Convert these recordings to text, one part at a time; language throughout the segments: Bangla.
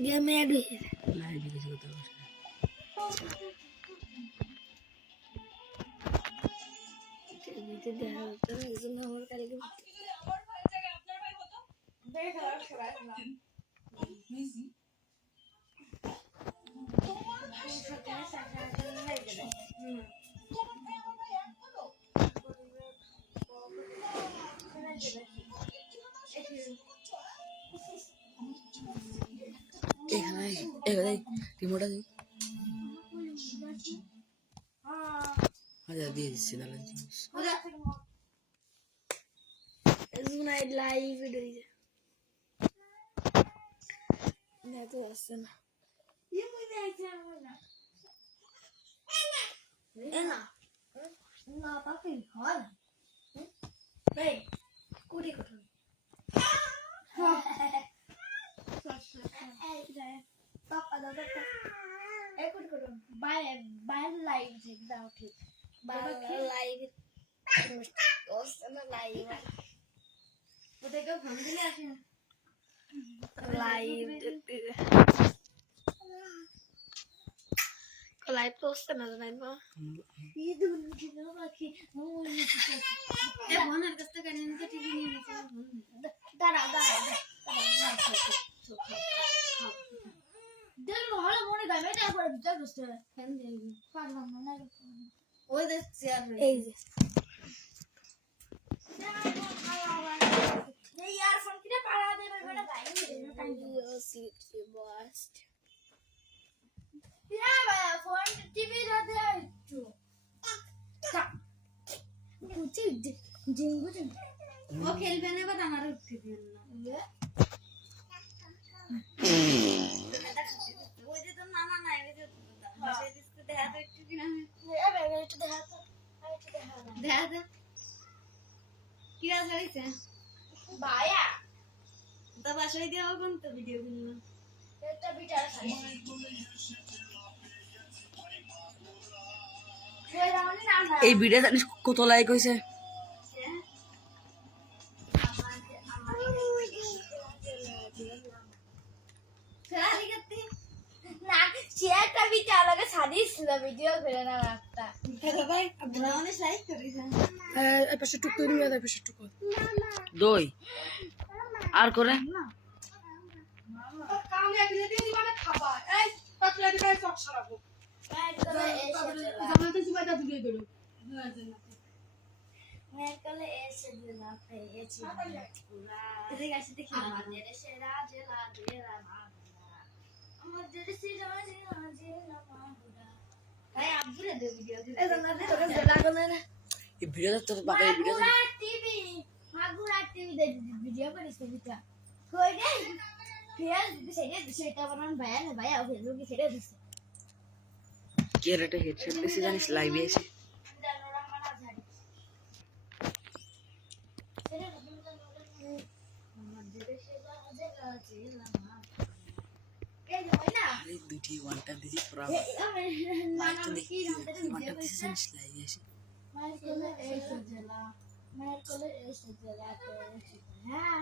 Dia medu. Nah, dia juga tahu. Itu dia terus nomor kali itu. Hai, remote aja. Ada di sini lagi. Zuna live video ini. Nah tuh asal. Enak. Nggak apa-apa hal. Hei, kuri kuri. Top ada top. Kuri kuri. Buy live jadi ठीक. Buy live. Terus ana live. Udah kau ngambil aja. Live. Kau live post kan ada nih mah. Itu mungkin lagi. Bonar kasta kan ini tuh TV ini nih. Darah. Dia malah mau nih gak ada apa bisa terus kan dia. Parah mana? Oh deh siar. यार फोन किने पारा दे बेटा भाई ये सीट बस्ट या भाई फोन टीवी रे दे तू कुछ जिंगु वो खेलबे ना बता हमारे उठ के ये वो जे तो मामा ना है जो बसे इसको देखा तो एक कि ना ये बेटा तो देखा तो क्या सही से बाया तब आशय दिया होगा ना तो वीडियो बनाना এটা বিটার খাই এই ভিডিও জানিস কত লাইক হইছে না শেয়ারটা বিটার লাগে সাদিস ভিডিও করে না একটা হ্যালো ভাই আপনারা অনেক লাইক করেছেন এই পাশে টুক করে নিয়ে এই পাশে টুক দই আর করে কাম একদিন দিন মানে খাবার এই পাতলা দিকে সব সারাবো জামাতে সুবাইটা ধুয়ে দিল মেকলে এসে দিন আপনি এসে পুরা এদিকে আসি দেখি আমাদের সেরা জেলা জেলা আমাদের সেরা জেলা মাগুরা ভাই আব্বুরে দে ভিডিও এই জানাতে তোকে জেলা কোনে এই ভিডিওটা তোর বাবা এই ভিডিও টিভি মাগুরা টিভি দে ভিডিও করিস এটা কই রে ফেল সেটা বানান ভাইয়া ফেসবুক কি ছেড়ে দিছে কে রেটে হেডশট দিছি জানিস লাইভে এসে আরে দুটি ওয়ান টাইম দিছি পুরো মাইক দেখি ওয়ান টাইম দিছি জানিস লাইভে এসে মায়ের কোলে এসে জেলা হ্যাঁ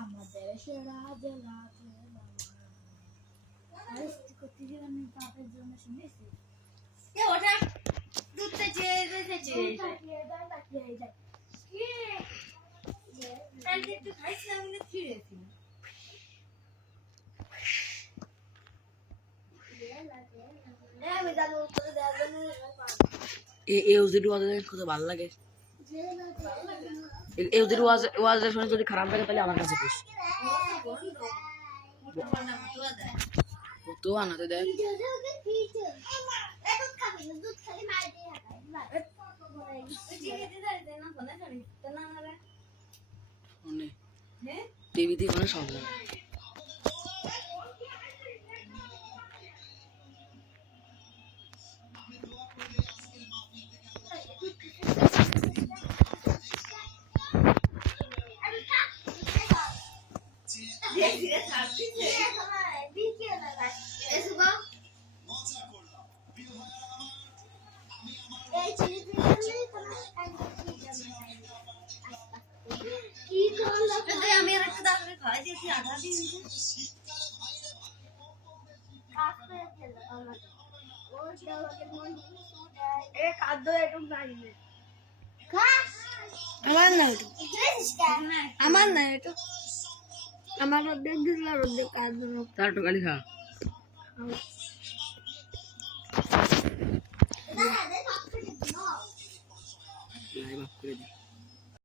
আমাদের সেরা জেলা আমি বাপের জন্য শুনেছি ওটা দুধটা একটু খাইছিলাম ফিরেছি এই যদি কত ভালো লাগে এই যদি ওয়াজ শুনে যদি খারাপ লাগে তাহলে আমার কাছে পুষ তো আনাতে দেখ টিভিতে মানে সব লাগে আমার না এটা আমার না এটা আমার অর্ধেক দিল আর অর্ধেক কাঁদো তার তো গালি খা লাই বাপ করে দে